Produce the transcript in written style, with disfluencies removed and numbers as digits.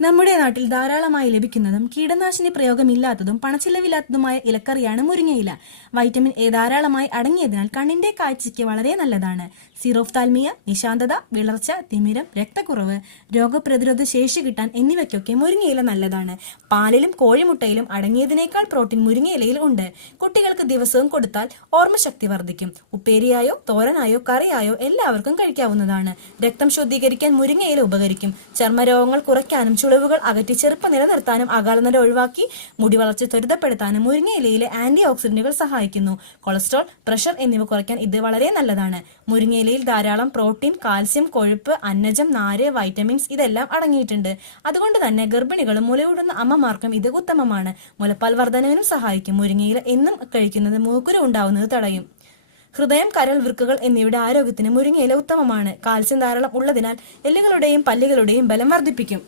നമ്മുടെ നാട്ടിൽ ധാരാളമായി ലഭിക്കുന്നതും കീടനാശിനി പ്രയോഗമില്ലാത്തതും പണച്ചിലവില്ലാത്തതുമായ ഇലക്കറിയാണ് മുരിങ്ങയില. വൈറ്റമിൻ എ ധാരാളമായി അടങ്ങിയതിനാൽ കണ്ണിന്റെ കാഴ്ചയ്ക്ക് വളരെ നല്ലതാണ്. സീറോഫ്താൽമിയ, നിശാന്തത, വിളർച്ച, തിമിരം, രക്തക്കുറവ്, രോഗപ്രതിരോധ ശേഷി കിട്ടാൻ എന്നിവയ്ക്കൊക്കെ മുരിങ്ങയില നല്ലതാണ്. പാലിലും കോഴിമുട്ടയിലും അടങ്ങിയതിനേക്കാൾ പ്രോട്ടീൻ മുരിങ്ങയിലയിൽ ഉണ്ട്. കുട്ടികൾക്ക് ദിവസവും കൊടുത്താൽ ഓർമ്മശക്തി വർദ്ധിക്കും. ഉപ്പേരിയായോ തോരനായോ കറിയായോ എല്ലാവർക്കും കഴിക്കാവുന്നതാണ്. രക്തം ശുദ്ധീകരിക്കാൻ മുരിങ്ങയില ഉപകരിക്കും. ചർമ്മരോഗങ്ങൾ കുറയ്ക്കാനും ചുളിവുകൾ അകറ്റി ചെറുപ്പം നിലനിർത്താനും അകാലനര ഒഴിവാക്കി മുടി വളർച്ച ത്വരിതപ്പെടുത്താനും മുരിങ്ങയിലയിലെ ആന്റി ഓക്സിഡന്റുകൾ സഹായിക്കുന്നു. കൊളസ്ട്രോൾ, പ്രഷർ എന്നിവ കുറയ്ക്കാൻ ഇത് വളരെ നല്ലതാണ്. മുരിങ്ങയിലയിൽ ധാരാളം പ്രോട്ടീൻ, കാൽസ്യം, കൊഴുപ്പ്, അന്നജം, നാര്, വൈറ്റമിൻസ് ഇതെല്ലാം അടങ്ങിയിട്ടുണ്ട്. അതുകൊണ്ട് തന്നെ ഗർഭിണികളും മുലയൂടുന്ന അമ്മമാർക്കും ഇത് ഉത്തമമാണ്. മുലപ്പാൽ വർധനവിനും സഹായിക്കും. മുരിങ്ങയില എന്നും കഴിക്കുന്നത് മൂക്കുരു ഉണ്ടാവുന്നത് തടയും. ഹൃദയം, കരൾ, വൃക്കകൾ എന്നിവയുടെ ആരോഗ്യത്തിന് മുരിങ്ങയില ഉത്തമമാണ്. കാൽസ്യം ധാരാളം ഉള്ളതിനാൽ എല്ലുകളുടെയും പല്ലുകളുടെയും ബലം വർദ്ധിപ്പിക്കും.